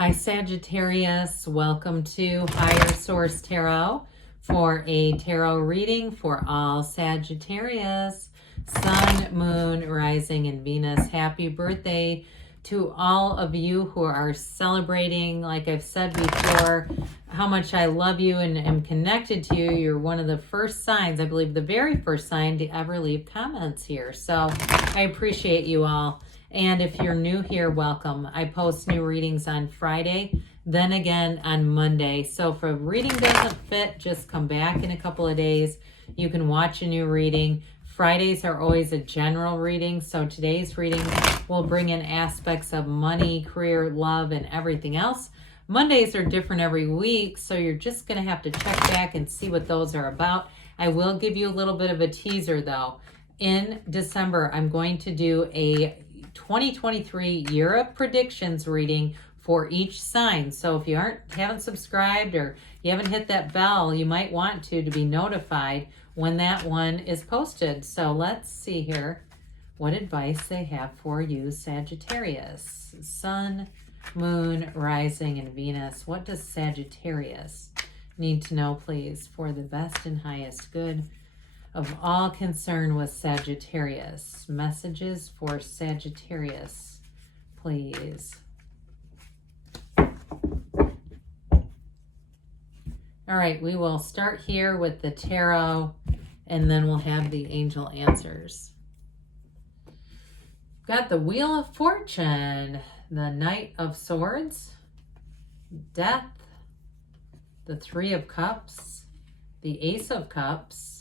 Hi Sagittarius, welcome to Higher Source Tarot for a tarot reading for all Sagittarius, Sun, Moon, Rising, and Venus. Happy birthday to all of you who are celebrating. Like I've said before, how much I love you and am connected to you. You're one of the first signs, I believe the very first sign to ever leave comments here. So I appreciate you all. And if you're new here, welcome. I post new readings on Friday, then again on Monday. So if a reading doesn't fit, just come back in a couple of days. You can watch a new reading. Fridays are always a general reading. So today's reading will bring in aspects of money, career, love, and everything else. Mondays are different every week, so you're just going to have to check back and see what those are about. I will give you a little bit of a teaser though. In December, I'm going to do a 2023 year of predictions reading for each sign. So if you haven't subscribed or you haven't hit that bell, you might want to be notified when that one is posted. So let's see here what advice they have for you, Sagittarius. Sun, Moon, Rising, and Venus. What does Sagittarius need to know, please, for the best and highest good of all concerned with Sagittarius? Messages for Sagittarius, please. All right, we will start here with the tarot, and then we'll have the angel answers. Got the Wheel of Fortune, the Knight of Swords, Death, the Three of Cups, the Ace of Cups,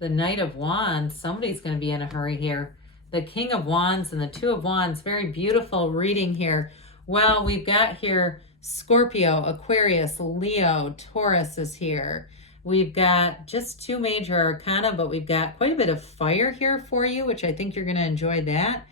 the Knight of Wands. Somebody's going to be in a hurry here. The King of Wands and the Two of Wands. Very beautiful reading here. Well, we've got here Scorpio, Aquarius, Leo, Taurus is here. We've got just two major arcana, but we've got quite a bit of fire here for you, which I think you're going to enjoy that.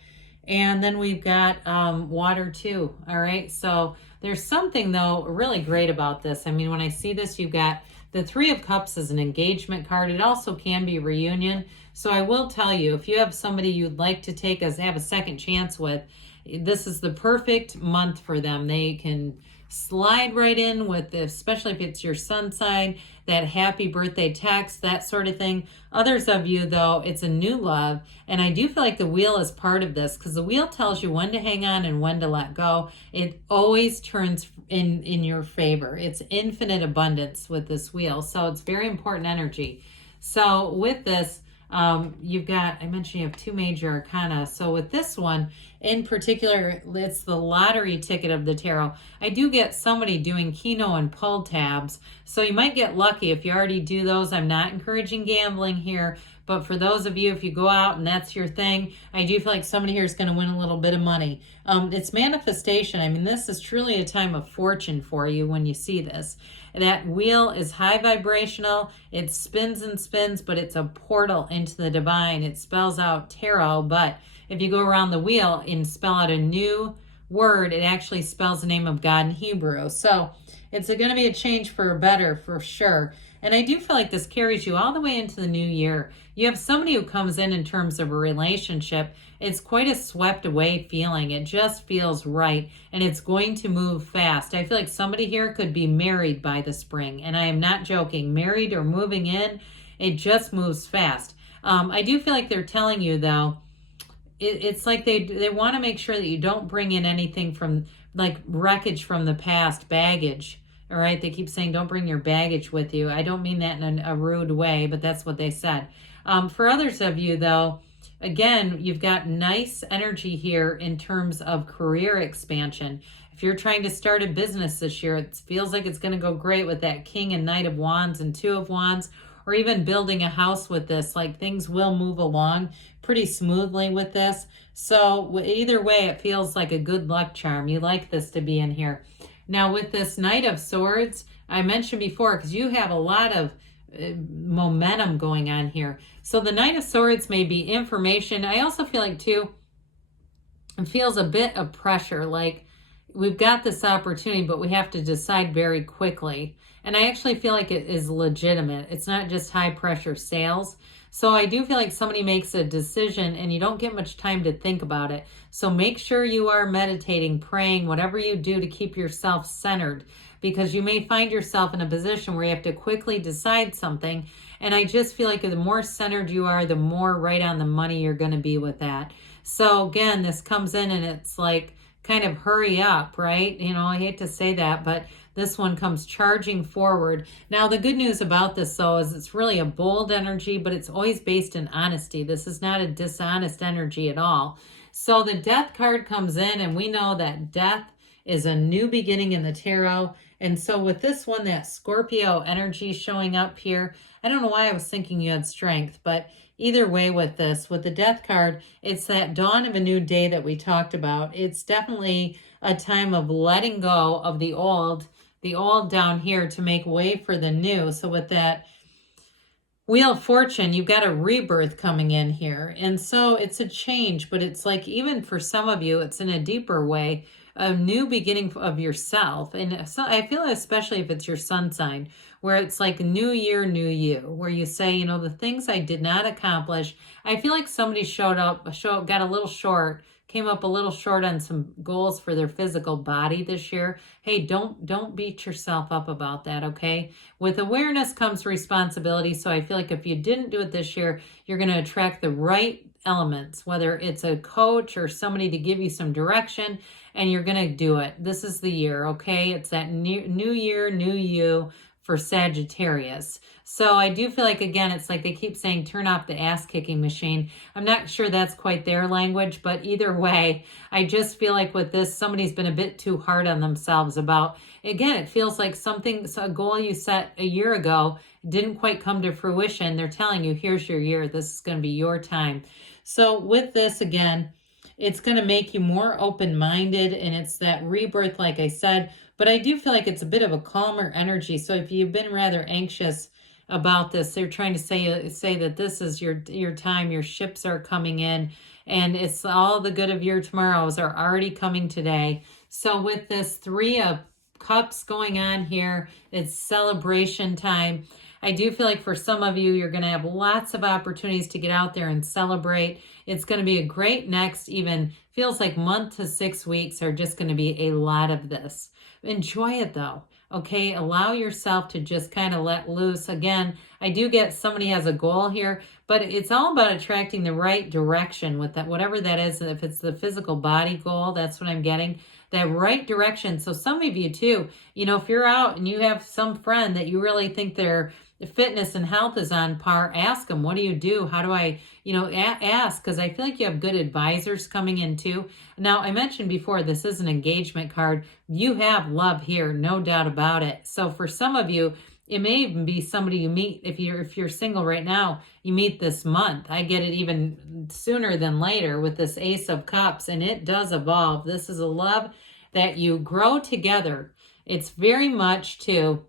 And then we've got water too. All right. So there's something though really great about this. I mean, when I see this, you've got the Three of Cups is an engagement card. It also can be reunion. So I will tell you, if you have somebody you'd like to have a second chance with, this is the perfect month for them. They can slide right in with, especially if it's your sun sign, that happy birthday text, that sort of thing. Others of you, though, it's a new love. And I do feel like the wheel is part of this, because the wheel tells you when to hang on and when to let go. It always turns in your favor. It's infinite abundance with this wheel. So it's very important energy. So with this, you've got, I mentioned you have two major arcana. So with this one in particular, it's the lottery ticket of the tarot. I do get somebody doing Keno and pull tabs. So you might get lucky if you already do those. I'm not encouraging gambling here, but for those of you, if you go out and that's your thing, I do feel like somebody here is going to win a little bit of money. It's manifestation. I mean, this is truly a time of fortune for you when you see this. That wheel is high vibrational. It spins and spins, but it's a portal into the divine. It spells out tarot, but if you go around the wheel and spell out a new word, it actually spells the name of God in Hebrew. So it's going to be a change for better for sure. And I do feel like this carries you all the way into the new year. You have somebody who comes in terms of a relationship. It's quite a swept away feeling. It just feels right. And it's going to move fast. I feel like somebody here could be married by the spring. And I am not joking. Married or moving in, it just moves fast. I do feel like they're telling you, though, it's like they want to make sure that you don't bring in anything from like wreckage from the past, baggage. All right. They keep saying, don't bring your baggage with you. I don't mean that in a rude way, but that's what they said. For others of you, though, again, you've got nice energy here in terms of career expansion. If you're trying to start a business this year, it feels like it's going to go great with that King and Knight of Wands and Two of Wands, or even building a house with this. Like things will move along pretty smoothly with this. So either way, it feels like a good luck charm. You like this to be in here. Now with this Knight of Swords, I mentioned before, because you have a lot of momentum going on here. So the Knight of Swords may be information. I also feel like too, it feels a bit of pressure. Like we've got this opportunity, but we have to decide very quickly. And I actually feel like it is legitimate. It's not just high pressure sales. So I do feel like somebody makes a decision and you don't get much time to think about it. So make sure you are meditating, praying, whatever you do to keep yourself centered, because you may find yourself in a position where you have to quickly decide something. And I just feel like the more centered you are, the more right on the money you're going to be with that. So again, this comes in and it's like, kind of hurry up, right? You know, I hate to say that, but this one comes charging forward. Now, the good news about this, though, is it's really a bold energy, but it's always based in honesty. This is not a dishonest energy at all. So the death card comes in, and we know that death is a new beginning in the tarot. And so with this one, that Scorpio energy showing up here, I don't know why I was thinking you had strength, but either way with this, with the death card, it's that dawn of a new day that we talked about. It's definitely a time of letting go of the old down here to make way for the new. So with that Wheel of Fortune, you've got a rebirth coming in here. And so it's a change, but it's like, even for some of you, it's in a deeper way, a new beginning of yourself. And so I feel, especially if it's your sun sign, where it's like new year, new you, where you say, you know, the things I did not accomplish. I feel like somebody got a little short, came up a little short on some goals for their physical body this year. Hey, don't beat yourself up about that, okay? With awareness comes responsibility. So I feel like if you didn't do it this year, you're going to attract the right elements, whether it's a coach or somebody to give you some direction, and you're going to do it. This is the year, okay? It's that new year, new you for Sagittarius. So I do feel like, again, it's like they keep saying, turn off the ass-kicking machine. I'm not sure that's quite their language, but either way, I just feel like with this, somebody's been a bit too hard on themselves about, again, it feels like a goal you set a year ago didn't quite come to fruition. They're telling you, here's your year. This is going to be your time. So with this, again, it's going to make you more open-minded, and it's that rebirth, like I said, but I do feel like it's a bit of a calmer energy. So if you've been rather anxious about this, they're trying to say that this is your time, your ships are coming in, and it's all the good of your tomorrows are already coming today. So with this 3 of Cups going on here, it's celebration time. I do feel like for some of you, you're going to have lots of opportunities to get out there and celebrate. It's going to be a great next, even feels like month to 6 weeks are just going to be a lot of this. Enjoy it though. Okay, allow yourself to just kind of let loose. Again, I do get somebody has a goal here, but it's all about attracting the right direction with that, whatever that is. If it's the physical body goal, that's what I'm getting, that right direction. So some of you too, you know, if you're out and you have some friend that you really think their fitness and health is on par, ask them, what do you do? How do I, you know, ask, because I feel like you have good advisors coming in too. Now, I mentioned before, this is an engagement card. You have love here, no doubt about it. So for some of you, it may even be somebody you meet, if you're single right now, you meet this month. I get it even sooner than later with this Ace of Cups, and it does evolve. This is a love that you grow together. It's very much too,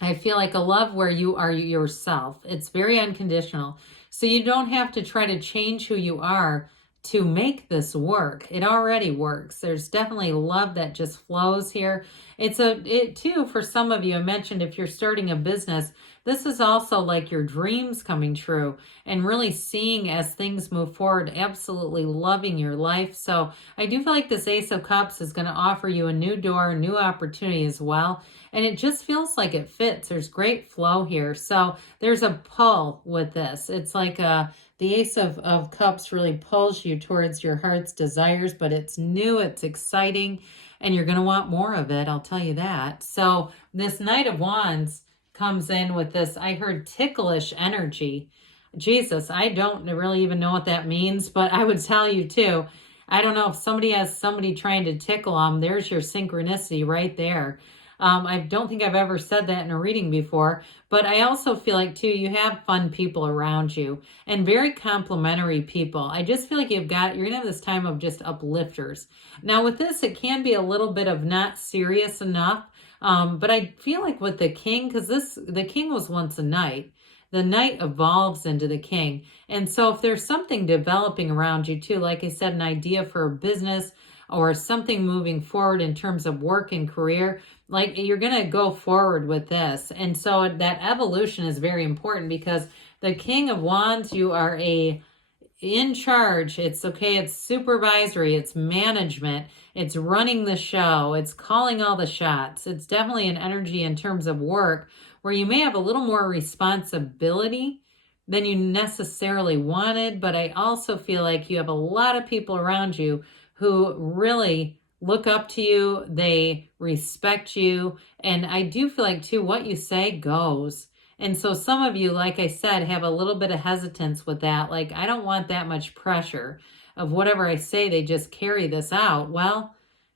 I feel like a love where you are yourself. It's very unconditional. So you don't have to try to change who you are to make this work. It already works. There's definitely love that just flows here. It too, for some of you, I mentioned if you're starting a business, this is also like your dreams coming true and really seeing as things move forward, absolutely loving your life. So I do feel like this Ace of Cups is going to offer you a new door, a new opportunity as well. And it just feels like it fits. There's great flow here. So there's a pull with this. It's like the Ace of Cups really pulls you towards your heart's desires, but it's new, it's exciting, and you're going to want more of it. I'll tell you that. So this Knight of Wands comes in with this, I heard ticklish energy. Jesus, I don't really even know what that means, but I would tell you too, I don't know if somebody has somebody trying to tickle them, there's your synchronicity right there. I don't think I've ever said that in a reading before, but I also feel like too, you have fun people around you and very complimentary people. I just feel like you're going to have this time of just uplifters. Now with this, it can be a little bit of not serious enough, but I feel like with the King, because the King was once a knight, the knight evolves into the king. And so if there's something developing around you too, like I said, an idea for a business or something moving forward in terms of work and career, like you're going to go forward with this. And so that evolution is very important because The King of Wands, you are in charge. It's okay. It's supervisory. It's management. It's running the show. It's calling all the shots. It's definitely an energy in terms of work where you may have a little more responsibility than you necessarily wanted. But I also feel like you have a lot of people around you who really look up to you. They respect you. And I do feel like, too, what you say goes. And so some of you, like I said, have a little bit of hesitance with that. Like, I don't want that much pressure of whatever I say, they just carry this out. Well,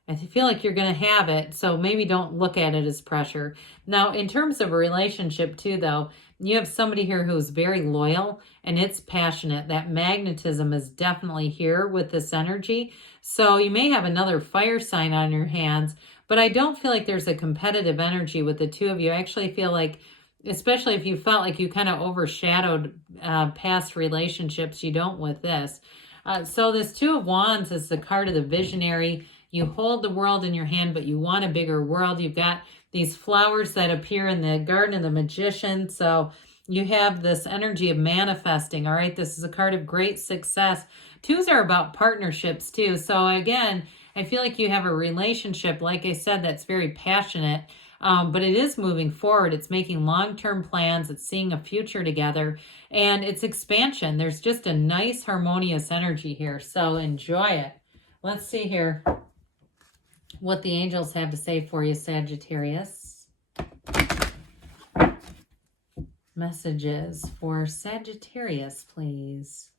I feel like you're going to have it. So maybe don't look at it as pressure. Now, in terms of a relationship too, though, you have somebody here who's very loyal and it's passionate. That magnetism is definitely here with this energy. So you may have another fire sign on your hands, but I don't feel like there's a competitive energy with the two of you. I actually feel like, especially if you felt like you kind of overshadowed past relationships, you don't with this. So this Two of Wands is the card of the visionary. You hold the world in your hand, but you want a bigger world. You've got these flowers that appear in the Garden of the Magician. So you have this energy of manifesting, all right? This is a card of great success. Twos are about partnerships too. So again, I feel like you have a relationship, like I said, that's very passionate. But it is moving forward. It's making long-term plans. It's seeing a future together. And it's expansion. There's just a nice harmonious energy here. So enjoy it. Let's see here what the angels have to say for you, Sagittarius. Messages for Sagittarius, please.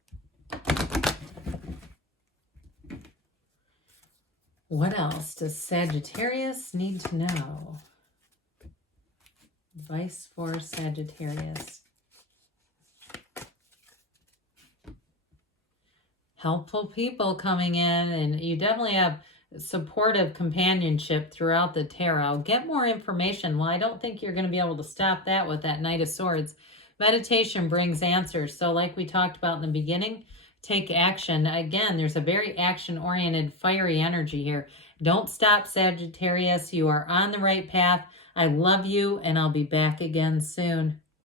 What else does Sagittarius need to know? Advice for Sagittarius. Helpful people coming in, and you definitely have supportive companionship throughout the tarot. Get more information. Well, I don't think you're going to be able to stop that with that Knight of Swords. Meditation brings answers. So like we talked about in the beginning, take action. Again, there's a very action-oriented, fiery energy here. Don't stop, Sagittarius. You are on the right path. I love you, and I'll be back again soon.